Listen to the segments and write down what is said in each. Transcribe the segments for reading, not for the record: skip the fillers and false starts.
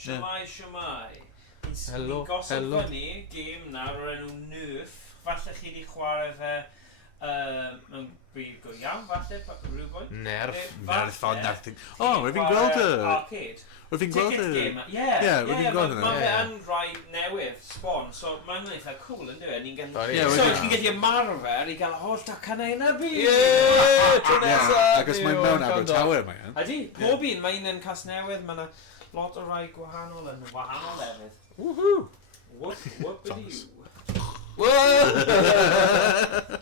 Siwmai. Ni'n gosod fyny gêm nawr o'r enw Nerf. Falle chi wedi chwarae fe mewn brif go iawn, falle, rhywbeth? Nerf on nothing. O, rwy'n fi'n gweld Arcade. Rwy'n fi'n gweld Ie, rwy'n gweld Mae fe yn rhai newydd, sbon, so mae'n eitha cool yn dweud. So chi'n gallu ymarfer i gael holl tacannau yna byd. Ie, tro nesaf. Ac os mae'n mewn Abertawe mae yn. Ydy, pob un, mae un yn cas newydd, mae yna lot o rai gwahanol yn wahanol lefydd. Woohoo! What with you?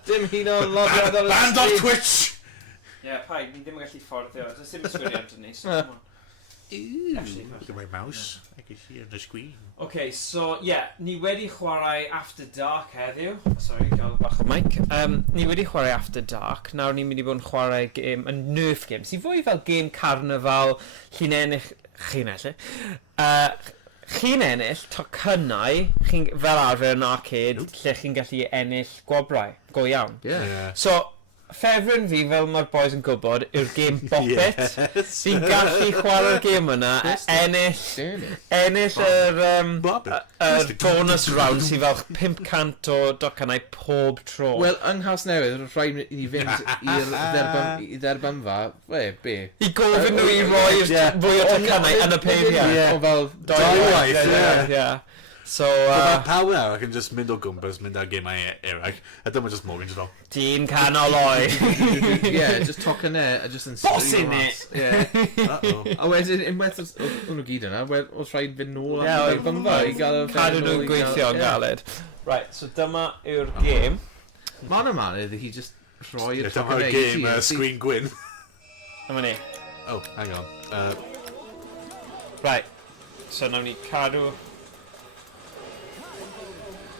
Dim hyn o'n logad ar y Band off Twitch! Ie, paid, ni ddim yn gallu fforddio. Does dim sgwiriant yn ni, so come on. Look at my mouse. I can see on the screen. Okay, so, ni wedi chwarae After Dark heddiw. Sorry, gael bach o mic. Ni wedi chwarae After Dark. Nawr ni'n mynd i bod yn chwarae game, yn Nerf game. Sy'n fwy fel game carnafal, chi'n ennill tocynnau, fel arfer yn arcade, lle chi'n gallu ennill gwobrau, go iawn. So, ffefryn fi, fel mae'r boys yn gwybod, yw'r game Bop It. Fi'n gallu chwarae'r game yna, ennill yr bonus round sy'n fel 500 o docannau pob tro. Wel, yng Nghas Newydd, rhaid i fynd i dderbynfa, be? I gofyn nhw i roi'r fwy o docannau yn y peiriau. O fel dwywaith, ie. So, pawb nawr ac yn just mynd o gwmpas, mynd ar gemau eraill, a dyma just Morgan just fel... Dyn canol oi! Ie, just tocynau, a just yn... Bossing it! A wedyn, unwaith o'n nhw gyd yna, oedd rhaid fynd nôl am y bymfa i gael... Cadw nhw'n gweithio yn galed. Right, so dyma yw'r game. Ma'n yma, iddi hi just rhoi'r tocynau i chi. Dyma'r game screen gwyn. Dyma ni. Oh, hang on. Right, so nawn ni cadw...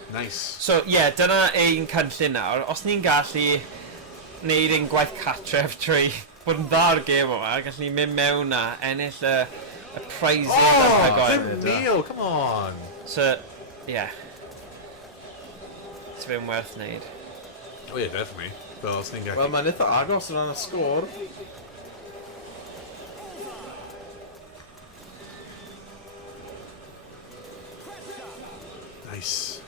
Nice. So, dyna ein cynllun nawr. Os ni'n gallu neud ein gwaith catref trwy bod yn dda'r gêm yma, gallu ni mynd mewn a ennill y prizes Oh, Neil, come on! So, It's been worth neud. Oh yeah, definitely. Fel os ni'n gallu... Wel, mae'n eitha agos yn y sgôr. Nice.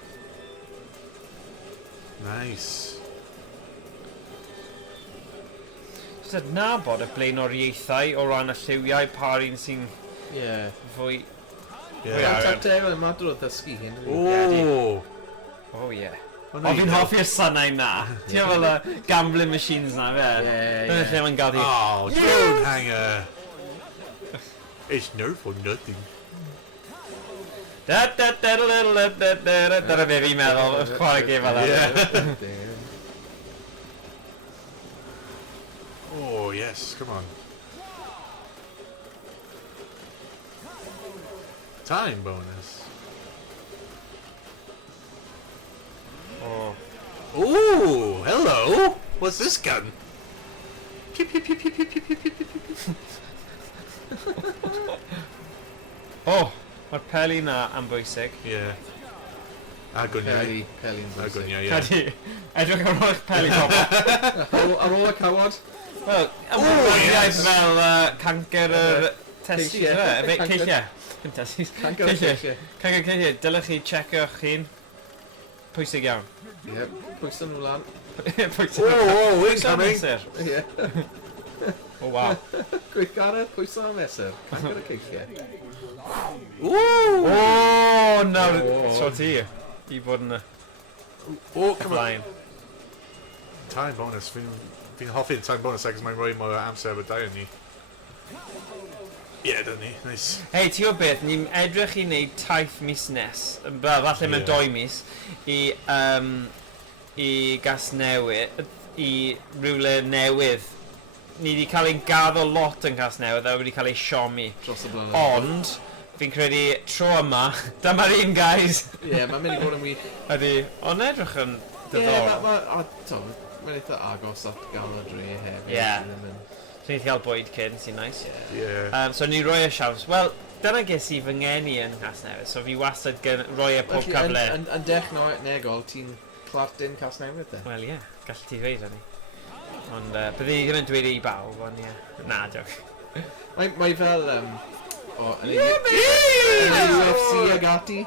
Nice. So, nabod y blaenoriaethau o ran y lliwiau par un sy'n fwy... Wel, mae'n dod o ddysgu hyn. Oh! Oh, ie. O, fi'n hoffi'r sanau na. Ti'n fel y gambling machines na, fe? Dyna lle mae'n gadw. Oh, drone hanger! It's Nerf or nothing. Dyna be fi'n meddwl, chwarae gêm fel yna. Oh, yes, come on. Time bonus. Oh. Ooh, hello! What's this gun? Pew, pew, pew, pew, pew, pew, pew, pew, pew. Oh! Mae'r peli na am bwysig. Ie. A gyniau. Peli'n A bwysig. gyniau, ie. Cadi, edrych ar ôl eich peli pobl. Ar ol y cawod? Wel, ymwybyddiaeth fel cancer yr testis, fe? Ceilliau. Dim testis. Cancer y ceilliau. Cancer y ceilliau. Dylech chi checio'ch hun. Pwysig iawn. Ie, pwyso nhw lan. Pwysig iawn. Oh, incoming! Ie. O, waw. Gweithgaredd, pwyso am mesur. Cancer y ceilliau. Ooh! O, nawr, so ti. I bod yn Oh, come on. flaen. Time bonus. Fi'n hoffi'n time bonus ac mae'n rhoi mor amser y dau ni. Ie, dyn ni. Nice. Hei, ti o beth, ni'n edrych i wneud taith mis nes, falle mewn 2 mis, i gas newydd, i rywle newydd. Ni wedi cael ein gaddo lot yn gas newydd, a wedi cael ei siomi. Dros y blynedd. Ond, fi'n credu tro yma, dyma'r un, guys. Ie, mae'n mynd i bod yn wych. Ydy, ond edrych yn diddorol. Ie, mae'n eitha agos at gael y dre hefyd. Ie. Chi'n cael bwyd cyn, sy'n nice. Ie. So ni roi y siawns. Wel, dyna ges i fy ngeni yn Cas Newydd, so fi wastad roi e pob cyfle. Yn dechnegol, ti'n clartyn Cas Newydd de? Wel ie, gall ti ddweud hynny. Ond bydde i ddim yn dweud i bawb, ond ie. Na, diolch. Mae fel, O, yn UFC ag ati.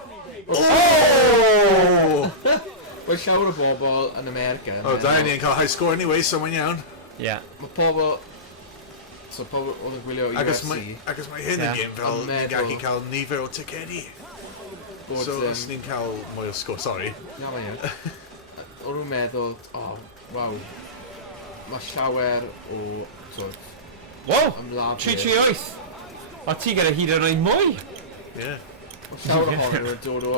Mae llawer o bobl yn America. O, da ni'n cael high score anyway, so mae'n iawn. Ie. Mae pobl... So pobl oedd yn gwylio UFC. Ac mae hyn yn gêm fel ni'n gallu cael nifer o ticedi. So, os ni'n cael mwy o score, sorry. Na, mae iawn. O'n nhw'n meddwl, waw, mae llawer o... Wow! Ymlafu. 338! O ti gyda hyd yn oed mwy? Ie. Mae llawer ohonyn nhw'n dod o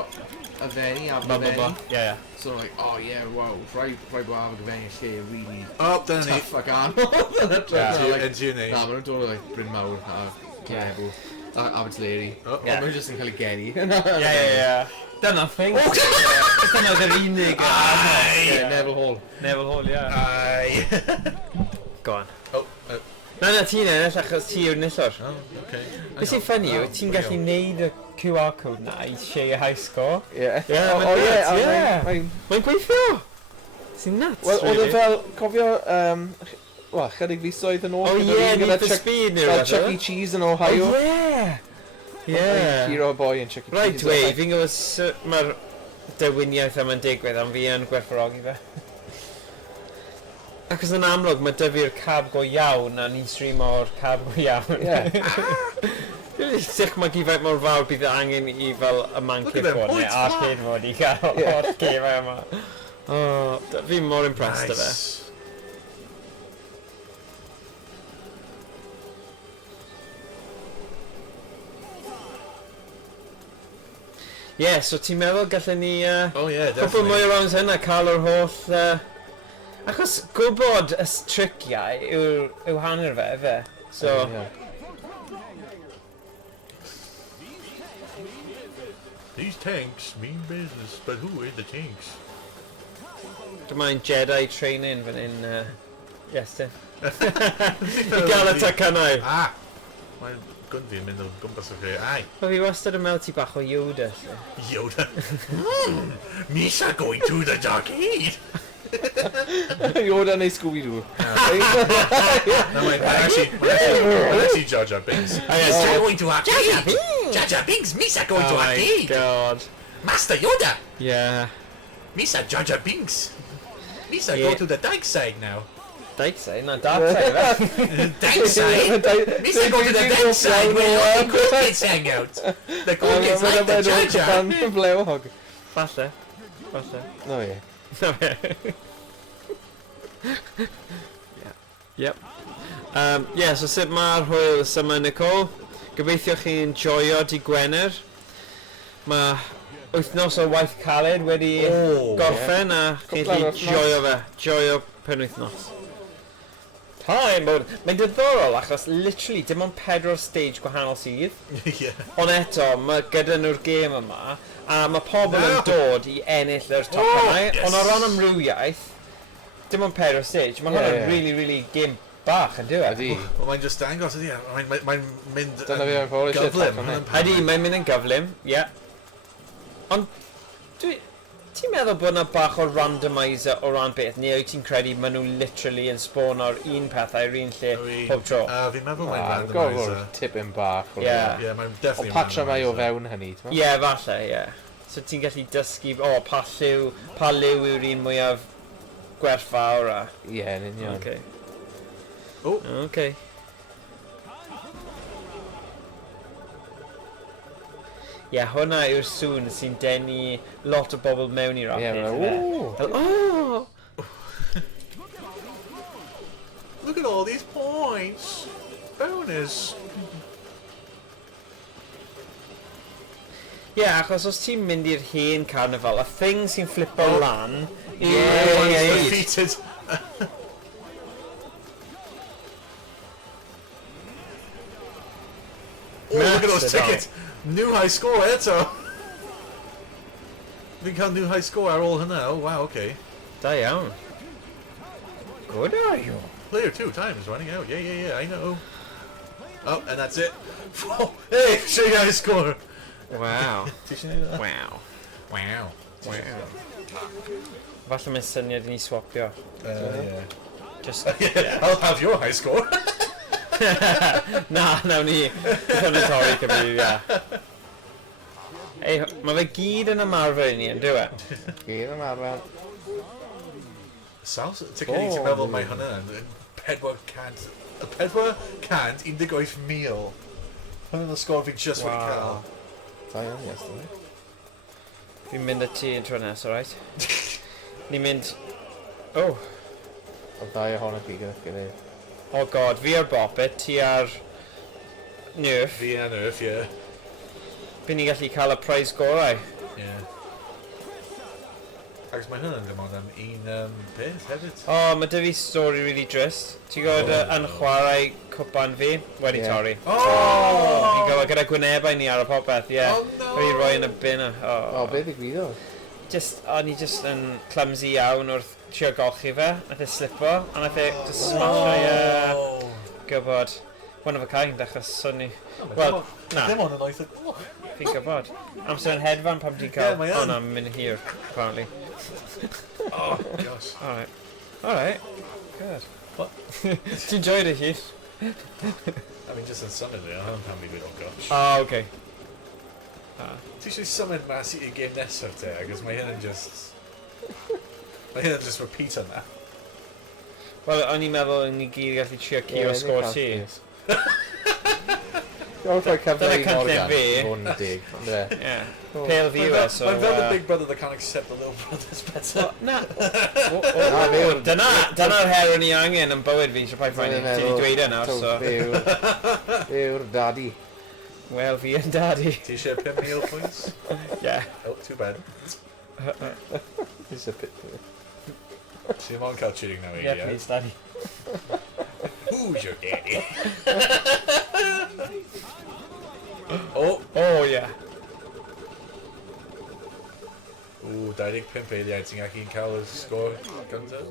Aveni a Aveni. Ie. So like, oh yeah, wow, rhaid bod af Aveni lle really tough ac anodd. Yn ti ni. Na, maen nhw'n dod o like Bryn Mawr a Cynebw a Aberteifi. Ond maen nhw jyst yn cael ei geni. Ie. Dyna thing. Dyna dy'r unig. Neville Hall. Neville Hall, ie. Ai. Go on. Na, ti'n ennill achos ti yw'r nillor. Okay. Beth sy'n ffynnu yw, ti'n gallu neud y QR code na i share high score. Ie. Mae'n gweithio! Sy'n nuts, Wel, oedd e fel, cofio, wel, chydig fisoedd yn ôl. O ie, Need for Speed neu rhywbeth. Chuck E. Cheese yn Ohio. O ie! Ie. Hero boy yn Chuck E. Cheese. Right, wei, fi'n gwybod mae'r dywiniaeth yma'n digwydd, ond fi yn gwerthfawrogi fe. Achos yn amlwg, mae dyfu'r cab go iawn a ni'n stream o'r cab go iawn. Ie. Really dychmygu faint mor fawr bydd angen i fel y mancave fod neu arcade fod i gael o'r gemau yma. Fi'n mor impressed o fe. Ie, so ti'n meddwl gallen ni cwbl mwy o rounds hynna cael o'r holl... Achos gwybod y triciau yw hanner fe. So... These tanks mean business, but who are the tanks? Dyma'n Jedi training fan hyn, Iestyn. I gael y tacannau. Mae'n gwn fi'n mynd o gwmpas o chi. Ai. O fi wastad yn meddwl ti bach o Yoda. Yoda? Misha going to the arcade! Yoda neu Scooby-Doo. No, mae'n actually Jar Jar Binks. Misha going to arcade! Jar Jar Binks, Misha going to arcade! Oh my god. Master Yoda! Yeah. Misha Jar Jar Binks! Misha go to the dark side now. Dark side? No, dark side, right? Dark side? Misha go to the dark side where all the cool kids hang out. The cool kids like the Jar Jar. Blewhog. Falle. No, ie. Yep. So sut mae'r hwyl yma, Nicole? Gobeithio chi'n joio di Gwener. Mae wythnos o waith caled wedi gorffen a chi'n gallu joio fe. Joio penwythnos. Mae'n diddorol achos literally dim ond 4 stage gwahanol sydd. Ond eto, mae gyda nhw'r gêm yma a mae pobl yn dod i ennill yr top yma. Ond o ran amrywiaeth, dim ond 4 stage. Mae hwnna'n really game bach yn dweud. Wel, mae'n just dangos ydi. Mae'n mynd yn gyflym. Ydi, mae'n mynd yn gyflym, ie. Ond, ti'n meddwl bod yna bach o randomiser o ran beth, neu wyt ti'n credu maen nhw literally yn spawn o'r un pethau yr un lle pob tro? Fi'n meddwl mae'n randomiser. Gofod tipyn bach. Ie, mae'n definitely randomiser. O patrymau o fewn hynny, ti'n meddwl? Ie, falle, ie. So ti'n gallu dysgu, pa liw yw'r un mwyaf gwerthfawr a... Ie, yn union. Okay. Ie, hwnna yw'r sŵn sy'n denu lot o bobl mewn i'r arcade. Look at all these points! Bonus! Ie, achos os ti'n mynd i'r hen carnifal, y thing sy'n flippo lan... Everyone's defeated! Look at those tickets! New high score eto! Fi'n cael new high score ar ôl hynna, oh wow, okay. Da iawn. Good are you? Player 2 times running out, yeah, I know. Oh, and that's it. Hey, show you high score! Wow. Wow. Falle mae'n syniad i ni swapio. Yeah. Just, I'll have your high score. Na, nawn ni. Hwn yn torri cyfri, ia. Ei, mae fe gyd yn ymarfer i ni, yn dyw e? Gyd yn arfer. Saws, ti'n meddwl mae hwnna yn 400... 418,000. Hwnna'n y sgôr fi just wedi cael. Da iawn, Iestyn. Fi'n mynd y ti yn tro nes, alright? Ni'n mynd... O, O ddau ohono chi gyda'r gilydd. oh god, fi ar Bopit, ti ar... Nerf. Fi a Nerf, ie. Fi'n ni gallu cael y prize gorau. Ie. Ac mae hwnna'n dim ond am un peth hefyd. O, mae dy fi stori really drist. Ti'n gwybod yn chwarae cwpan fi? Wedi Ie. torri. Oh! Fi'n gwybod gyda gwynebau ni ar y popeth, ie. Oh, no! Fi roi yn y bin. O, beth ddigwyddodd? O'n i just yn clumsy iawn wrth trio golchi fe. Nath e slipo, a nath e just smasho i... Gwybod. One of a kind, achos o'n i... Wel, na. Dim ond yn oeth o gloch. Fi'n gwybod. Amser yn hedfan pam ti'n cael... Ie, mae yn. O na, mynd hir, apparently. Oh, gosh. Alright. Alright. Good. What? Ti'n enjoyed it, Heath? I mean, just yn symud fi, ond pan fi wedi gosh. Oh, okay. Ti eisiau symud mas i'r game nesaf te, agos mae hyn yn just... Mae hyn yn just repeat yna. Wel, o'n i'n meddwl yn ni gyd gallu trio curo sgôr ti. Dwi'n rhoi cyfle Dyna i cynllun Morgan. fi. Hwn yn dig. Ie. Yeah. Pale view e, so... Mae'n fel the big brother that can't accept the little brother's better. Na. Na, fe yw'r... Dyna'r her o'n i angen yn bywyd fi, eisiau pa'i ffynu. Ti wedi dweud e nawr, so... Fe yw'r daddy. Wel, fi yn daddy. Ti eisiau 5,000 points? Yeah. Oh, too bad. He's a bit... Ti'n mwyn cael cheating now, Yeah, please, daddy. Who's your daddy? Oh! Oh, yeah. Ooh, 25 eiliad ti'n gallu cael y sgôr gyntaf.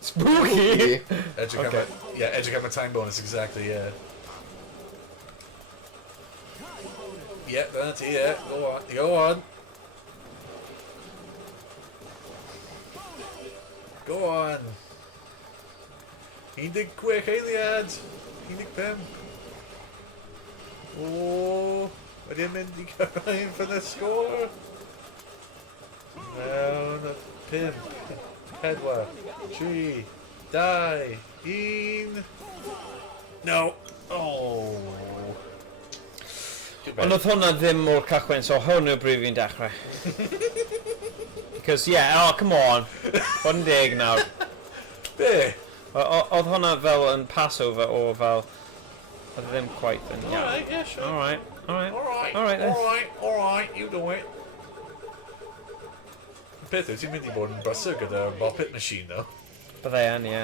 Spooky! Edrych am y time bonus, exactly, yeah. Yeah, dyna ti, yeah. Go on, go on. Go on. 16 eiliad. 15. O, wedi'n mynd I cyrraedd fy'n y sgôr. Mewn y 5, 4, 3, 2, 1. No. Oh. Ond oedd hwnna ddim o'r cychwyn, so hwn yw'r brif fi'n dechrau. Because, yeah, oh, come on. Bod yn deg nawr. Be? Oedd hwnna fel yn passover o fel... Oedd e ddim quite yn iawn. Alright, yeah, sure. Alright, alright. Alright, Alright then. alright, you do it. Peth yw, ti'n mynd I bod yn brysur gyda'r Bopit machine, though. Byddai yn, ie.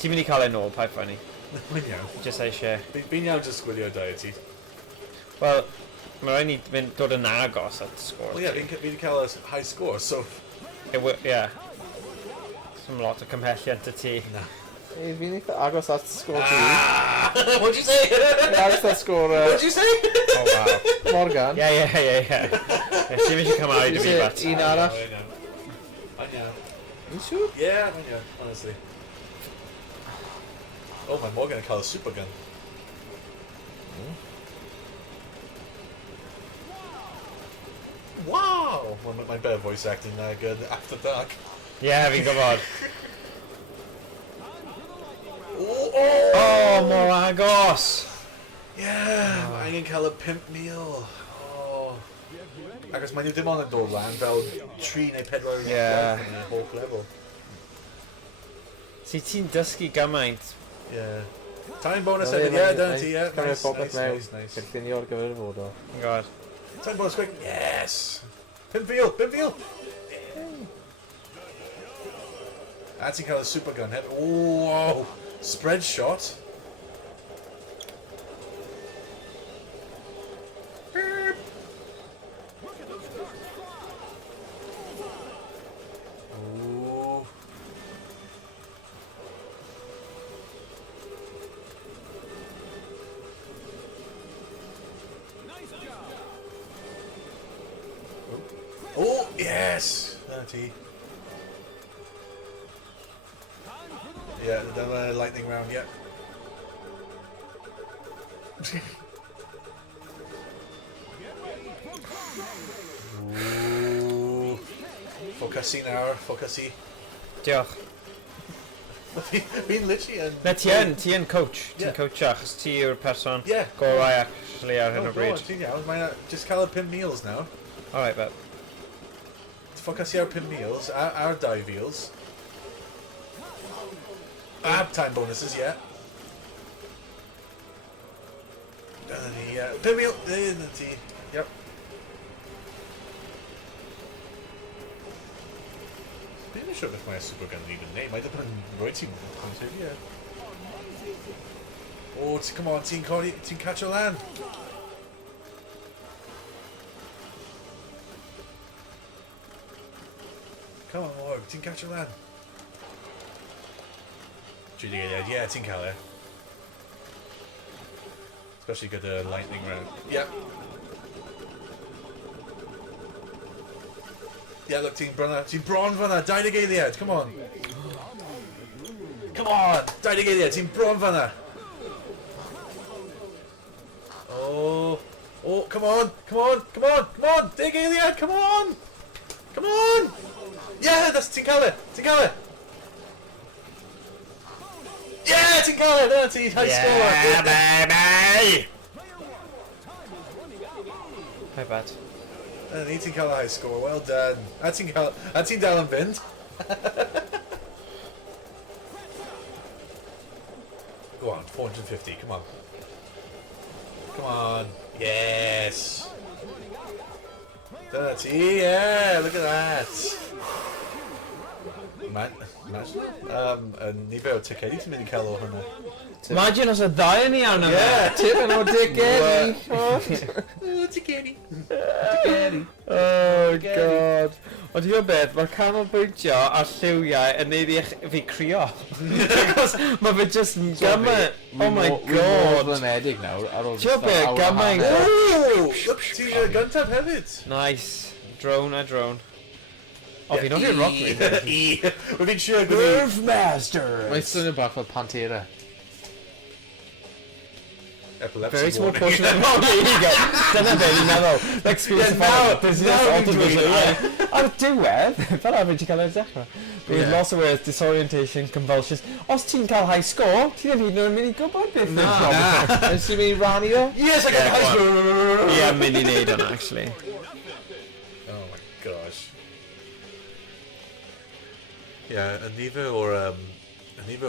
Ti'n mynd I cael ei nôl, pa'i ffynnu. Mae'n iawn. Just eisiau. Fi'n iawn just gwylio dau ti. Wel, mae rhaid ni fynd dod yn agos at sgôr. Wel ie, fi wedi cael y high score, so... Ie. Some lot o cymhelliant y ti. Na. Fi'n eitha agos at sgôr ti. What'd you say? Agos at sgôr... What'd you say? Oh, wow. Morgan. Ie. Ti'n mynd I cymaru dy fi, bat. Un arall. Mae'n iawn. Yn siŵr? Yeah, mae'n iawn, honestly. Oh, mae Morgan yn cael y supergun. Wow! Mae'n better voice acting na good After Dark. Ie, fi'n gwybod. Oh! Mor agos! Yeah! Mae angen cael y 5,000. Oh. Ac os mae nhw dim ond yn dod lan fel 3 neu 4 Yeah. yn y holl level. Si ti'n dysgu gymaint. Yeah. Time bonus hefyd, yeah, dyna ti, yeah. Cymryd Nice, popeth nice, mewn. nice, nice. Cynllunio ar gyfer y fod o. Yn gwybod. Time bonus quick, yes! 5,000! A ti'n cael y supergun hefyd. Wow! Spread shot. Ooh. Oh, yes! Dyna ti. Yeah, the lightning round, yeah. Ooh. Focusi nawr, focusi. Diolch. Fi'n literally yn... Na, ti yn coach. Ti'n coachach. Ti yw'r person gorau actually ar hyn o bryd. Ti'n iawn, mae'n just cael y 5 meals nawr. Alright, bet. Focusi ar 5 meals, ar 2 meals. A time bonuses, yeah. Dyna ni, 5 meal, dyna ti, yep. Dwi'n siŵr beth mae'n super gun even neu, mae dibyn yn rhoi ti'n pwysig, ie. O, come on, ti'n catch o lan. Come on, Morg, ti'n catch o lan. Dwi'n digwyddiad, ie, ti'n cael e. Especially gyda lightning round. Yep. Yeah, look, ti'n bron fanna, 20 eiliad, come on. Come on, 20 eiliad, ti'n bron fanna. Oh, come on, 10 eiliad, come on. Yeah, ti'n cael e. Yeah, ti'n cael e, dyna ti, high score. Yeah, baby! Hi, bad. Ni ti'n cael y high score, well done. A ti'n dal yn fynd. Go on, 450, come on. Come on, yes. Dyna ti, yeah, look at that. Nifer o ticedi ti'n mynd I cael o hwnna. Imagine os y ddau yn iawn yna. Yeah, Tipyn o dicedi. ticedi. Oh god. Ond ti'n gwybod beth, mae'r canolbwyntio a'r lliwiau yn neud fi crio. Because mae fe just gymaint... Oh my god. Wi'n mor flynedig nawr. Ti'n gwybod beth, gymaint... Ooh, look, ti'n gyntaf hefyd. Nice. Drone. O, fi'n offi'n rock me. Fi'n siŵr gyda Nerf Master. Mae'n swnio bach fel Pantera. epilepsy Very small warning. portion of it. Oh, there you go. Dyna be fi'n meddwl. Like, Yeah, now- business now fi'n automation. dweud, Ar diwedd, fel arfer ti'n cael ei dechrau. With Yeah. lots of words, disorientation, convulsions. Os ti'n cael high score, ti ddim hyd yn oed yn mynd I gwybod beth yw'r problem. Ys ti'n mynd I rannu o? Yes, I got Yeah, high go score. Ie, mynd I neud hwnna, actually. Oh my gosh. Yeah, a nifer or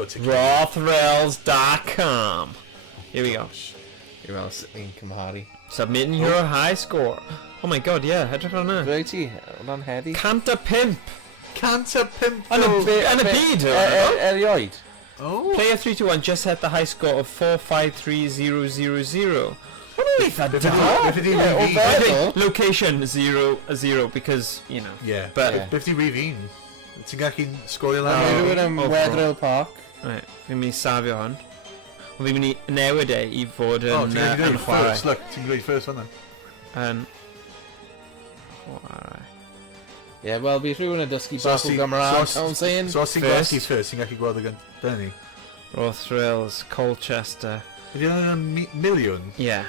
ticket. Rawthrails.com. Here we go. Dwi'n meddwl sut ni'n cymharu. Submitting your high score. Oh my god, yeah, edrych ar hwnna. Rwy ti, hwnna'n heddi. 105. Canta pimp. Yn y byd, Erioed. Oh. Player 321 just set the high score of 453000. What are we for If it Location 0 because, you know. Yeah. But, Yeah. 50 revine. Ti'n gallu sgorio Oh. lan? Rwy'n yn Oh, Weatherhill Park. right, fi'n mynd I safio hon. Ond fi'n mynd I newid I fod Oh, yn ti'n gallu dweud chwarae. first. Look, ti'n gallu first fanna. Yn chwarae. Ie, wel, bydd rhywun yn dysgu So bach o os ti- Gymraeg. so os- O'n sy'n? So os ti'n First. gwasgu first, ti'n gallu gweld y gyn... Dyna ni. Rawthrails, Colchester. Ydy hwnna'n miliwn? Yeah.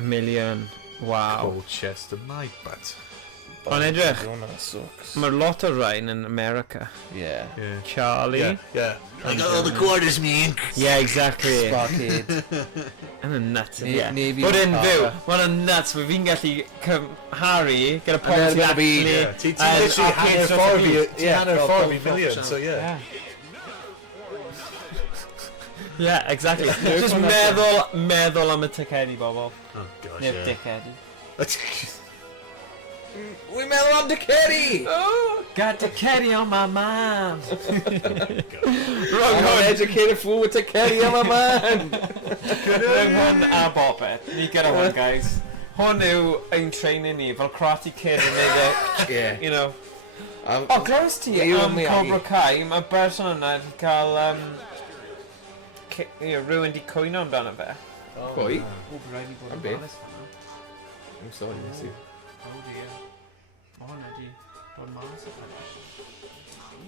Million. Wow. Colchester, my butt. Ond edrych, Hwnna sucks. mae'r lot o rhain yn America. Ie. Yeah. Charlie. Yeah, yeah. I got all the quarters, man. Yeah, exactly. Sparkade. Yn nuts. Ne- Yeah. Navy Bod yn Parker. fyw, mae'n nuts, mae fi'n gallu cymharu gyda pobl then sy'n gonna be- actually... Yeah, ti'n literally arcade hanner stuff ffordd i fi, gyd. ti'n hanner fel ffordd fi Paul miliwn, Fox so yeah. Yeah. Yeah, exactly. Nerf Just on meddwl am y ticedi, bobl. Oh gosh, Neu'r yeah. dickedi. Wy'n meddwl am Diceri! Oh, got ticedi on my mind. I'm an educated fool with Diceri on my mind! Rwy'n hwn a bobet. Ni gyda hwn, guys. Hwn yw ein training ni, fel Karate Kid yn neud e, Yeah. you know. Um, O, glywes ti Ie, am Miyagi. Cobra Kai, mae berson yna wedi cael rhywun di cwyno amdano fe. Pwy? O, bydd rhaid I bod Am yn beth? ofalus fan'na. I'm sorry, Messi. Oh dear. O, hwnna di. Bod mas o hynny.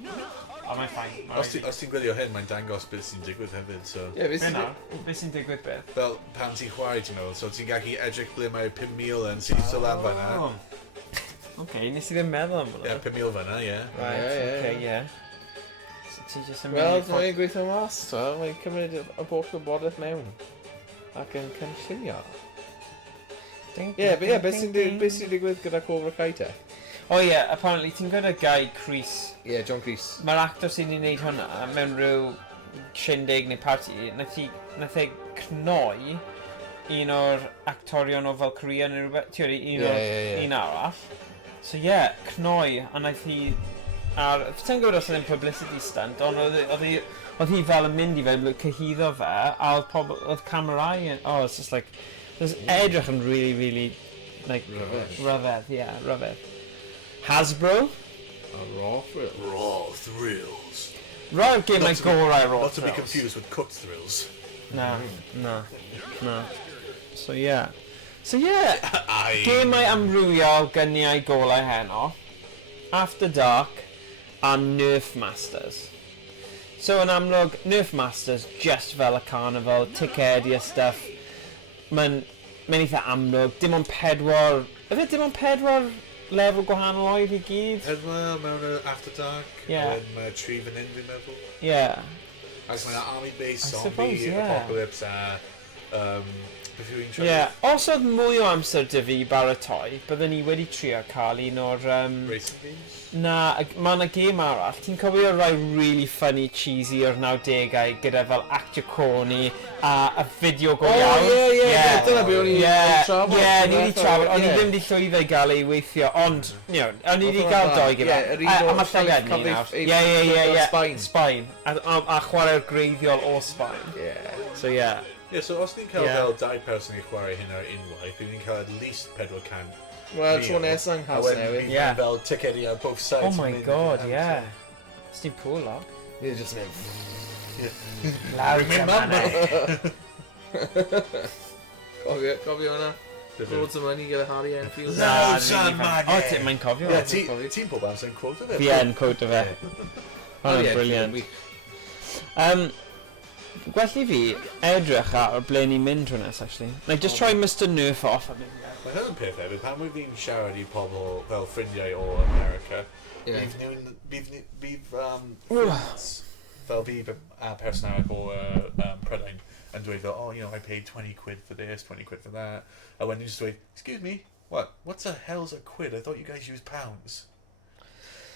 O, mae'n ffain. Os ti'n gwylio hyn, mae'n dangos beth sy'n digwydd hefyd, so... Ie, Beth sy'n digwydd beth? Fel pan ti'n chwarae, ti'n meddwl, so ti'n gallu edrych ble mae'r 5,000 yn syth o lan fan'na. Oce, nes i ddim meddwl am hwnna. Ie, 5,000 fan'na, ie. Right, ie. So ti jyst yn Wel, mynd i dwi'n gweithio mas, mae'n cymryd y bob gwybodaeth mewn. Ac yn cynllunio. Ie, beth sy'n digwydd gyda Cobra Kai te? O ie, apparently ti'n gwybod y gai Chris. Ie, John Chris. Mae'r actor sy'n ei wneud hwnna mewn rhyw shindig neu party. Nath e cnoi un o'r actorion o fel Korea neu rhywbeth. Ti'n gwybod, un arall. So ie, cnoi, a nath hi... Ti'n gwybod os oedd e'n publicity stunt, ond oedd hi fel yn mynd i fe, cyhyddo fe, a oedd camerau yn... Oh, it's just like... It's edrych yn really, really... Like... Rhyfedd, yeah, rhyfedd. Hasbro? Raw thrills. Raw thrills. Raw game like gorau raw Not to be thrills. confused with cooked thrills. No. So yeah. Gemau amrywiol gyniau golau heno. After Dark a Nerf Masters. So yn amlwg, Nerf Masters just fel y carnival, ticedi a stuff. Mae'n eitha amlwg, dim ond 4... dim ond 4 lefel gwahanol oedd i gyd? Edma mewn After Dark. Yeah. Mae tri fan hyn, fi'n meddwl. Yeah. Ac mae'n Army Base, I Zombie, suppose, yeah. Apocalypse a... Beth yw YnChwarae? Yeah, os oedd mwy o amser dy fi baratoi, byddwn ni wedi trio cael un o'r... Racing games? Na, mae yna gêm arall. Ti'n cofio rai really funny, cheesy o'r 90au gyda fel actio corny a fideo go iawn? Ie, dyna be o'n i trafod. Ie, ni wedi trafod, ond ni ddim wedi llwyddo i gael ei weithio, ond, o'n ni wedi gael doi gyda. A mae llygad ni nawr. Ie, Sbaen. A chwarae'r greiddiol o Sbaen. So, ie. Ie, so os ni'n cael fel 2 person i chwarae hyn ar unwaith, bydd ni'n cael at least 400. Wel, tro nesaf yn cael newydd. Ie. Fel ticedi ar both sides. Oh my god, ie. Steve Pool, o. Ie, just mynd... Lawr Remember. Cofio hwnna? Roads of Money gyda Harry Enfield. No, Cymraeg. O, mae'n cofio. Ie, ti'n pob amser yn quote o fe. Fi yn quote o fe. Hwna'n brilliant. Gwelli fi edrych ar ble ni'n mynd rhywun nes, actually. Like, just try Mr Nerf off a mynd. Mae hyn yn peth hefyd, pan wyf fi'n siarad i pobl fel ffrindiau o America, bydd Flint, fel fi a person arall o Prydain, yn dweud fel, oh, you know, I paid 20 quid for this, 20 quid for that. A when you just dweud, excuse me, what the hell's a quid? I thought you guys used pounds.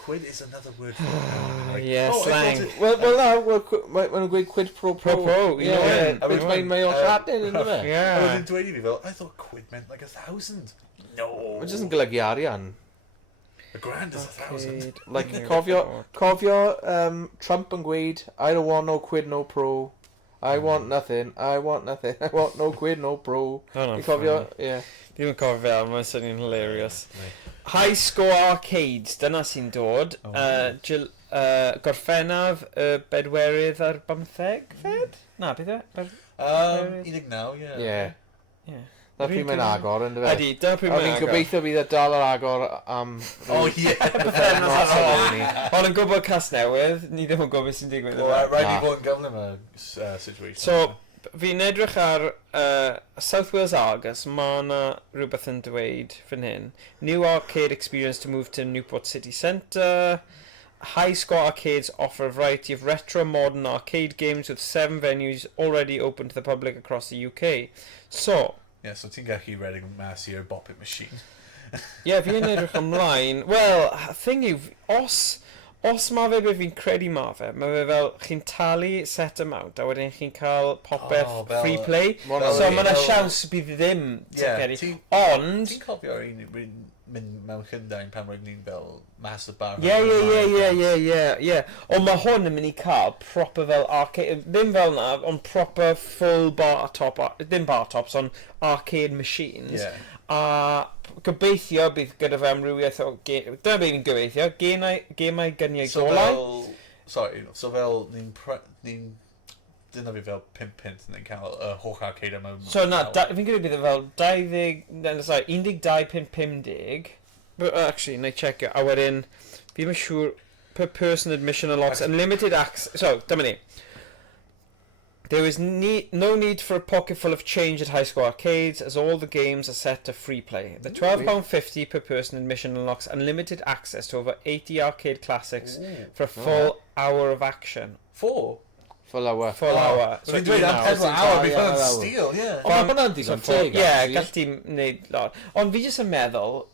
Quid is another word for pound. Yeah, slang. Wel, maen nhw'n gweud quid pro pro. Ie. Mae o'n Lladin, ynddo fe? A wedyn dweud i fi fel, I thought quid meant like 1,000. No. Mae'n jyst yn golygu arian. A grand is 1,000. Like, cofio Trump yn gweud, I don't want no quid, no pro. I want nothing, I want no quid, no pro. Cofio, ie. Ddim yn cofio fel, mae'n swnio'n hilarious. High Score Arcades, dyna sy'n dod. Gorffennaf y bedwerydd ar 15 fed? Na, beth e? 19, ie. Ie. Dyna pryd mae'n agor, ynddo fe? Ydy, dyna pryd mae'n agor. Fi'n gobeithio bydd y dal ar agor am... O, ie. Ond yn gwybod cas newydd, ni ddim yn gwybod beth sy'n digwydd. Rhaid i fod yn gyfnod yma situation. So, fi'n edrych ar South Wales Argus, mae yna rhywbeth yn dweud fan hyn. New arcade experience to move to Newport City Centre. High Score Arcades offer a variety of retro modern arcade games with 7 venues already open to the public across the UK. So... Yeah, so ti'n gallu redeg mas i'r bop-it machine. Yeah, fi'n edrych ymlaen. Well, thing yw, os ma fe beth fi'n credu ma fe fel chi'n talu set amount a wedyn chi'n cael popeth free play. So mae'na siawns bydd ddim, ti'n credu. Ond... Ti'n cofio mynd mewn Llundain pan roedd ni'n fel massive bar? Ie. Ond mae hwn yn mynd i cael proper fel arcade, ddim fel na, ond proper full bar top, ddim bar tops, ond arcade machines. A gobeithio bydd gyda fe amrywiaeth o... Dyna beth fi'n gobeithio, gemau gyniau golau. So fel ni'n... Dyna fi fel 5 pint ni'n cael y holl arcade yma. So na, fi'n credu bydd e fel 12.550 But actually, na I checio. A wedyn, fi'n yn siŵr, per person admission unlocks unlimited access. So, dyma ni. There is no need for a pocket full of change at high school arcades, as all the games are set to free play. The £12.50 per person admission unlocks unlimited access to over 80 arcade classics for a full hour of action. Full hour. Full hour. So dwi'n dweud am 4 awr bydd hwnna'n steal, ie. Ond hwnna'n digon teg. Ie, gall ti'n neud lot. Ond fi jyst yn meddwl,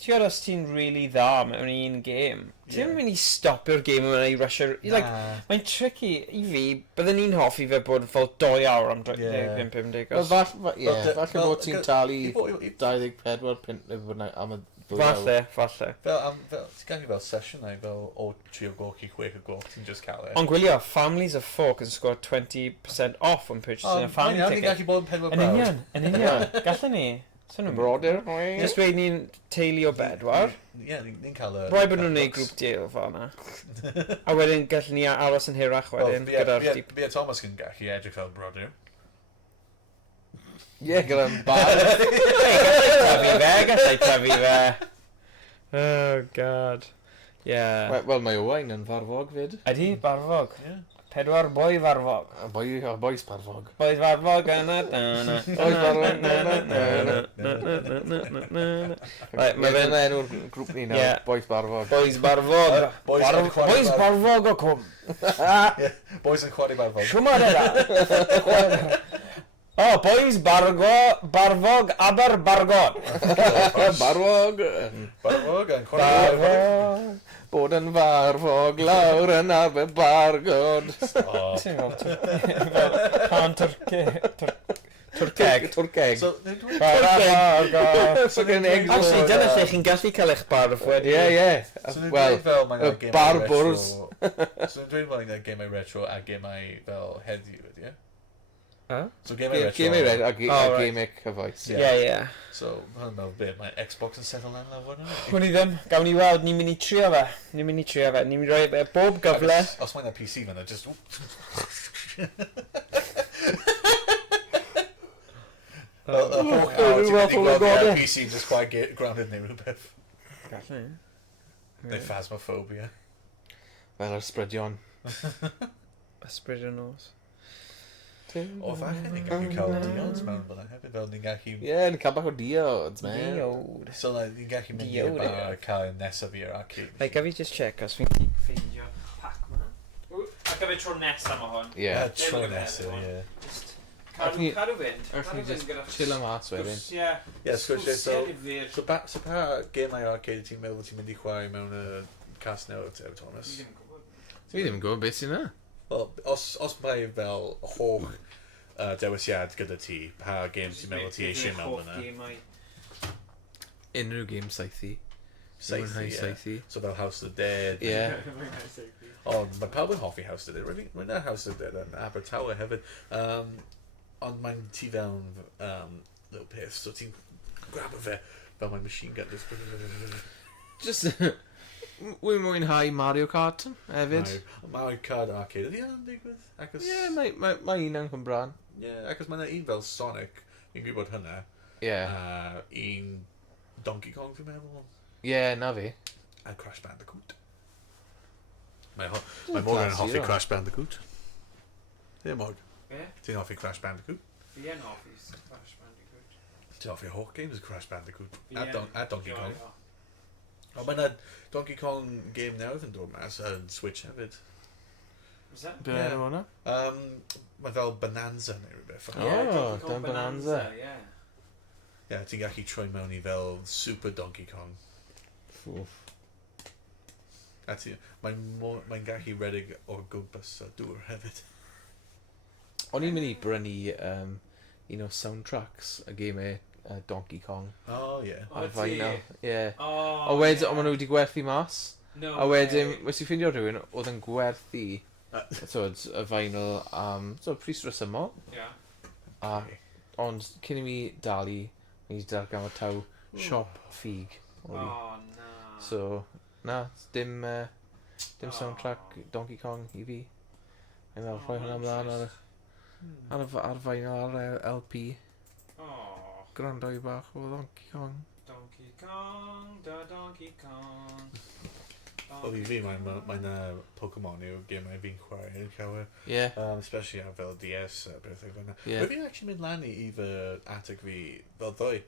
ti'n os ti'n really dda mewn un game, ti'n mynd i stopio'r game yma i rusher. Mae'n tricky i fi, byddwn ni'n hoffi fe bod fel 2 awr am 5-50. Falle bod ti'n talu 24 pint am y 2 awr. Falle. Ti'n gallu fel session na fel o 3 o gloch i 6 o gloch, ti'n just cael e. Ond gwylio, families of 4 can score 20% off on purchasing a family ticket. Ni'n gallu bod yn 4 brawd. Yn union. Gallwn ni. Broader. Just dweud ni'n teulu o bedwar. Ie, ni'n cael y... Roi bod nhw'n neud grŵp deal fel yna. A wedyn gallwn ni aros yn hirach wedyn. Fi a Thomas yn gallu edrych fel broader. Ie, gyda'n bar. Gallai tyfu fe. Oh, god. Yeah. Wel, mae Owain yn farfog fyd. Ydy, barfog. 4 boi farfog. Bois barfog. Bois farfog yna. Bois barfog. Mae fe'n enw'r grŵp ni nawr. Bois barfog. Bois barfog. Bois barfog o cwm. Bois yn chwarae barfog. Siwmar edrych. O, bois barfog aber bargod. Barfog. Barfog yn chwarae barfog. Bod yn farfog lawr yn arfer bargod. Ti'n fel can Twrceg. Twrceg. Actually, dyna lle chi'n gallu cael eich barf wedi. Ie. Wel, y barbwrs. So dwi'n dweud fel gemau retro a gemau fel heddiw wedi, ie? So gemau retro. Gemau retro a gemau cyfoes. Ie. So, hwn fel beth, mae Xbox yn settle lan lawr hwnna? Hwn i ddim, gawn ni weld, ni'n mynd i trio fe. Ni'n mynd i rhoi bob gyfle. Os mae'n PC fyna, just... Y holl awr ti'n mynd i gweld PC just quite grounded neu rhywbeth. Gallu. Neu phasmophobia. Fel ysbrydion. Ysbrydion nos. O, falle ni'n gallu cael diods mewn fyna hefyd, fel ni'n gallu... Ie, ni'n cael bach o diods, man. Diod. So, ni'n gallu mynd i'r bar a cael nesaf i'r arcade. Like, gaf i just check os fi'n ffeindio pac ma. A gaf i tro nesaf ma hwn. Ie. Tro nesaf, ie. Cadw fynd. Allwn ni just chill am at wedyn. Ie, sgwrs so pa gemau arcade ti'n meddwl ti'n mynd i chwarae mewn y cas newydd te, Thomas? Fi ddim yn gwybod beth sy'n na. Wel, os mae fel holl dewisiad gyda ti, pa game ti'n meddwl ti eisiau mewn yna? Unrhyw game saithi. Saithi, so fel House of the Dead. Ie. O, mae pawb yn hoffi House of the Dead. Rwy'n House of the Dead yn Abertawe hefyd. Ond mae'n ti fewn little peth, so ti'n grab fe fel mae'n machine gun. Just... Wy'n mwynhau Mario Kart hefyd. Mario Kart Arcade. Ydy hynny'n digwydd? Ie, mae un yn Cymra'n. Ie, ac os mae yna un fel Sonic, fi'n gwybod hynna. Ie. Un Donkey Kong, fi'n meddwl. Ie, na fi. A Crash Bandicoot. Mae Morgan yn hoffi Crash Bandicoot. Ie, Morgan. Ti'n hoffi Crash Bandicoot? Fi yn hoffi Crash Bandicoot. Ti'n hoffi holl games Crash Bandicoot? A Donkey Kong. O, mae yna Donkey Kong game newydd yn dod mas yn Switch hefyd. Is that? Be enw hwnna? Mae fel Bonanza neu rhywbeth. Dan Bonanza. Ie, ti'n gallu troi mewn i fel Super Donkey Kong. A mae'n gallu redig o'r gwmpas o dŵr hefyd. O'n i'n mynd i brynu un o soundtracks y gemau Donkey Kong. O, ie. Ar vinyl, ie. A wedyn, ond maen nhw wedi gwerthu mas. A wedyn, wnes i ffindio rhywun oedd yn gwerthu y vinyl am pris resymol. Ond cyn i mi dalu, mi wedi dargan o taw siop ffug. O, na. So, na, dim soundtrack Donkey Kong i fi. Mae'n fel rhoi hwnna ymlaen ar vinyl ar LP. Grandau bach o Donkey Kong. Donkey Kong, da Donkey Kong. O fi, mae'n Pokemon yw'r gemau fi'n chwarae yn llawer. Yeah. Especially ar fel DS a bethau fyna. Yeah. Rwy'n fi'n actually mynd lan i fy ateg fi fel ddoe.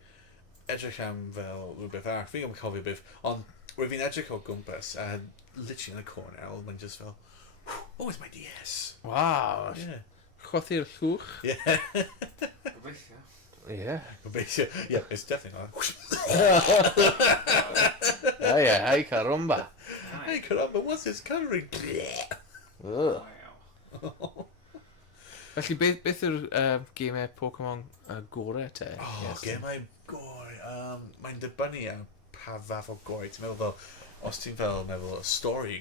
Edrych am fel rhywbeth arall. Fi'n gwybod cofio beth. Ond rwy'n fi'n edrych o gwmpas a literally yn y cornel, mae'n just fel, oh, it's my DS. Wow. Yeah. Chwathi'r llwch. Yeah. Gobeithio. Yeah. Yeah, it's definitely not. Ai, caramba. Hey, caramba, what's this colouring? Ugh. Wow. Felly, beth yw'r gemau Pokemon gorau te? Oh, Yes. gemau gore. Mae'n dibynnu am pa fath o gore. Ti'n meddwl fel, os ti'n fel meddwl y stori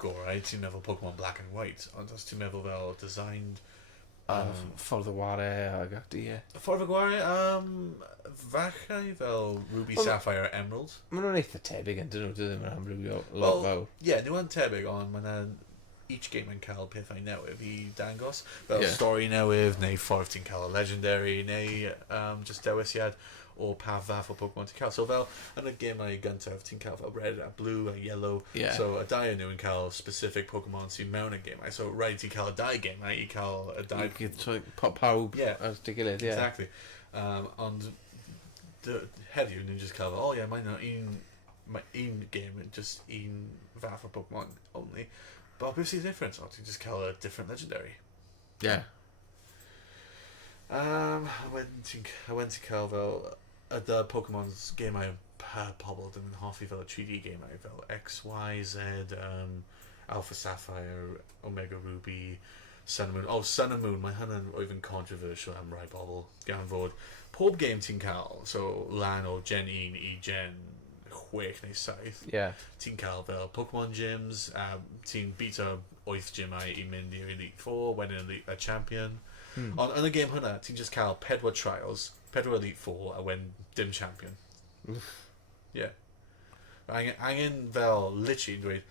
gore, ti'n meddwl Pokemon Black and White. Ond os ti'n meddwl fel designed... Ffordd o ware ag ati, ie. Y ffordd o gore, fachau fel Ruby, Sapphire, Emerald. Maen nhw'n eitha tebyg yn dyn nhw, dydyn nhw'n amrywio lot Wel, fawr. yeah, nhw yn tebyg, ond mae'n each game yn cael pethau newydd i dangos. Fel Yeah. stori newydd, neu ffordd ti'n cael y legendary, neu just dewisiad o pa fath o Pokemon ti'n cael. So fel, yn y gemau gyntaf, ti'n cael fel red a blue a yellow. Yeah. So y dau nhw yn cael specific Pokemon sy'n mewn y gemau. So rhaid ti'n cael y dau gemau i cael y dau... Pawb Yeah. ar dy gilydd, ie. Exactly. Ond heddiw, nhw'n just cael, oh yeah, mae'n un game, just un fath o Pokemon only. But beth sy'n different? Oh, ti'n just cael a different legendary. Yeah. Wedyn ti'n cael fel y Pokemon's gemau pa pobl ddim yn hoffi fel y 3D gemau fel X, Y, Z, Alpha Sapphire, Omega Ruby, Sun and Moon. Oh, Sun and Moon, mae hynny'n oedd yn controversial am rai bobl. Gan fod, pob game ti'n cael, so lan o Gen 1 i Gen 6 neu 7, Yeah. ti'n cael fel Pokemon gyms, ti'n bita 8 gymau i mynd i'r Elite 4, wedyn y champion. Ond yn y game hwnna, ti'n just cael 4 trials, 4 Elite 4, a wedyn dim champion. Yeah. Angen fel, literally, dweud,